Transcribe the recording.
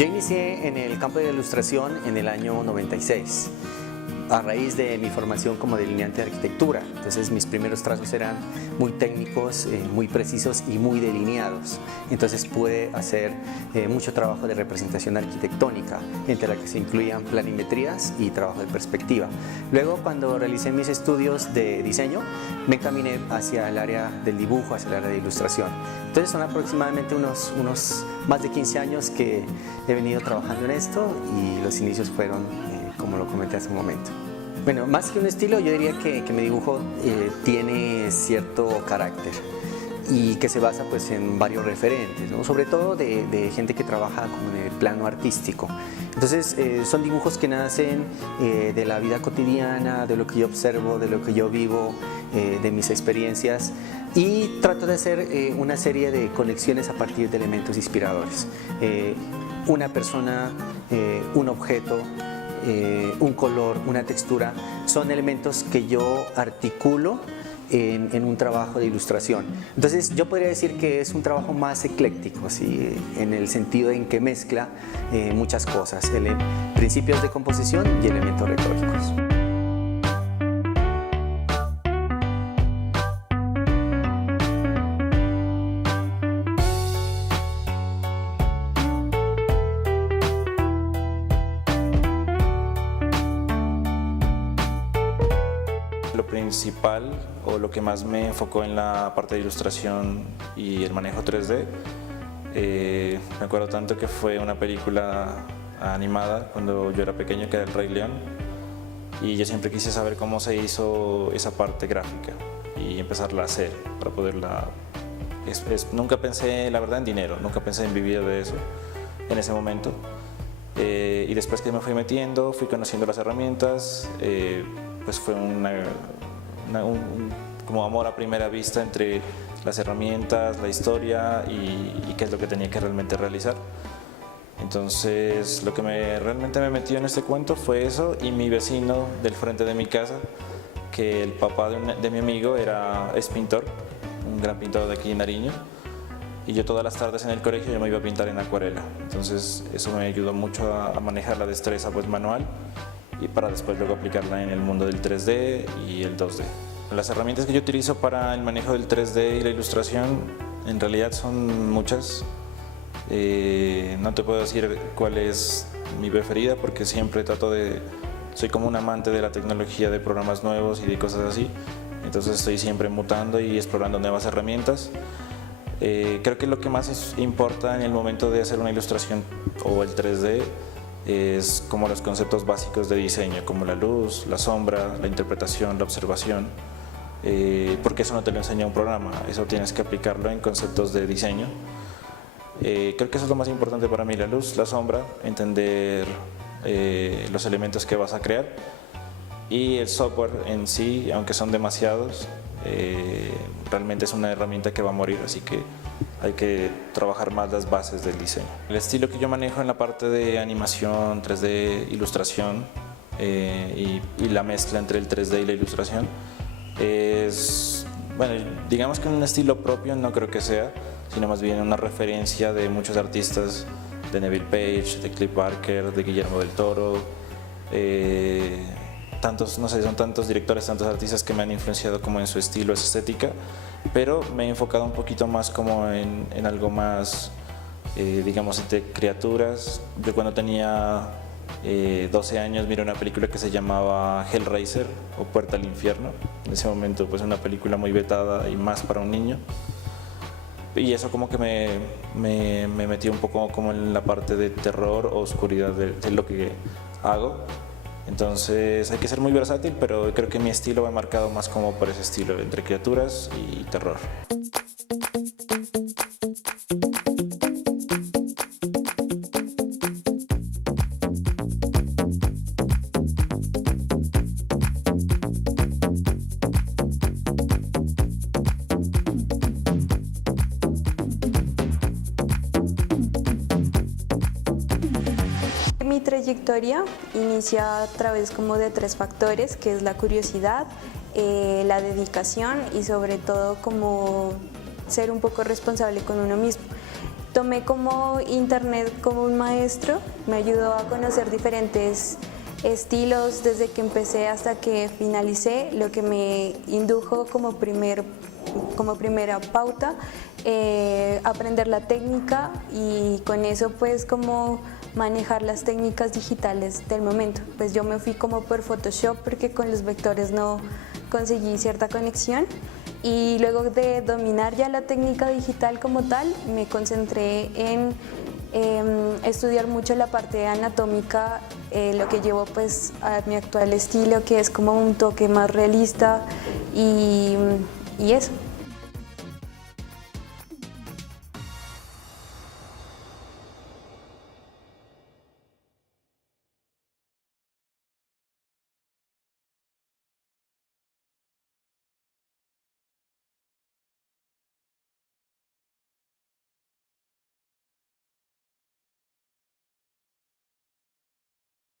Yo inicié en el campo de la ilustración en el año 96, a raíz de mi formación como delineante de arquitectura. Entonces mis primeros trazos eran muy técnicos, muy precisos y muy delineados. Entonces pude hacer mucho trabajo de representación arquitectónica, entre la que se incluían planimetrías y trabajo de perspectiva. Luego, cuando realicé mis estudios de diseño, me encaminé hacia el área del dibujo, hacia el área de ilustración. Entonces son aproximadamente unos más de 15 años que he venido trabajando en esto y los inicios fueron como lo comenté hace un momento. Bueno, más que un estilo, yo diría que mi dibujo tiene cierto carácter y que se basa pues en varios referentes, ¿no? Sobre todo de gente que trabaja como en el plano artístico. Entonces son dibujos que nacen de la vida cotidiana, de lo que yo observo, de lo que yo vivo, de mis experiencias, y trato de hacer una serie de conexiones a partir de elementos inspiradores. Una persona, un objeto, un color, una textura, son elementos que yo articulo en un trabajo de ilustración. Entonces yo podría decir que es un trabajo más ecléctico, ¿sí? En el sentido en que mezcla muchas cosas, principios de composición y elementos retóricos. Lo principal o lo que más me enfocó en la parte de ilustración y el manejo 3D, me acuerdo tanto que fue una película animada cuando yo era pequeño, que era El Rey León, y yo siempre quise saber cómo se hizo esa parte gráfica y empezarla a hacer para poderla... nunca pensé, la verdad, en dinero, nunca pensé en vivir de eso en ese momento, y después que me fui metiendo, fui conociendo las herramientas, pues fue como amor a primera vista entre las herramientas, la historia y qué es lo que tenía que realmente realizar. Entonces lo que realmente me metió en este cuento fue eso, y mi vecino del frente de mi casa, que el papá de mi amigo es pintor, un gran pintor de aquí de Nariño, y yo todas las tardes en el colegio yo me iba a pintar en acuarela. Entonces eso me ayudó mucho a manejar la destreza pues manual, y para después luego aplicarla en el mundo del 3D y el 2D. Las herramientas que yo utilizo para el manejo del 3D y la ilustración en realidad son muchas. No te puedo decir cuál es mi preferida porque siempre soy como un amante de la tecnología, de programas nuevos y de cosas así. Entonces estoy siempre mutando y explorando nuevas herramientas. Creo que lo que más importa en el momento de hacer una ilustración o el 3D es como los conceptos básicos de diseño, como la luz, la sombra, la interpretación, la observación, porque eso no te lo enseña un programa, eso tienes que aplicarlo en conceptos de diseño. Creo que eso es lo más importante para mí, la luz, la sombra, entender los elementos que vas a crear, y el software en sí, aunque son demasiados, realmente es una herramienta que va a morir, así que hay que trabajar más las bases del diseño. El estilo que yo manejo en la parte de animación, 3D, ilustración y la mezcla entre el 3D y la ilustración es, bueno, digamos que un estilo propio no creo que sea, sino más bien una referencia de muchos artistas, de Neville Page, de Clive Barker, de Guillermo del Toro, no sé, son tantos directores, tantos artistas que me han influenciado como en su estilo, esa estética, pero me he enfocado un poquito más como en algo más, digamos, entre criaturas. Yo cuando tenía 12 años miré una película que se llamaba Hellraiser o Puerta al Infierno. En ese momento pues una película muy vetada y más para un niño, y eso como que me metió un poco como en la parte de terror o oscuridad de lo que hago. Entonces hay que ser muy versátil, pero creo que mi estilo va marcado más como por ese estilo, entre criaturas y terror. Mi trayectoria inicia a través como de 3 factores, que es la curiosidad, la dedicación y sobre todo como ser un poco responsable con uno mismo. tomé como internet como un maestro, me ayudó a conocer diferentes estilos desde que empecé hasta que finalicé, lo que me indujo como primera pauta, aprender la técnica y con eso pues como manejar las técnicas digitales del momento. Pues yo me fui como por Photoshop porque con los vectores no conseguí cierta conexión y luego de dominar ya la técnica digital como tal, me concentré en estudiar mucho la parte anatómica, lo que llevo pues a mi actual estilo, que es como un toque más realista y eso.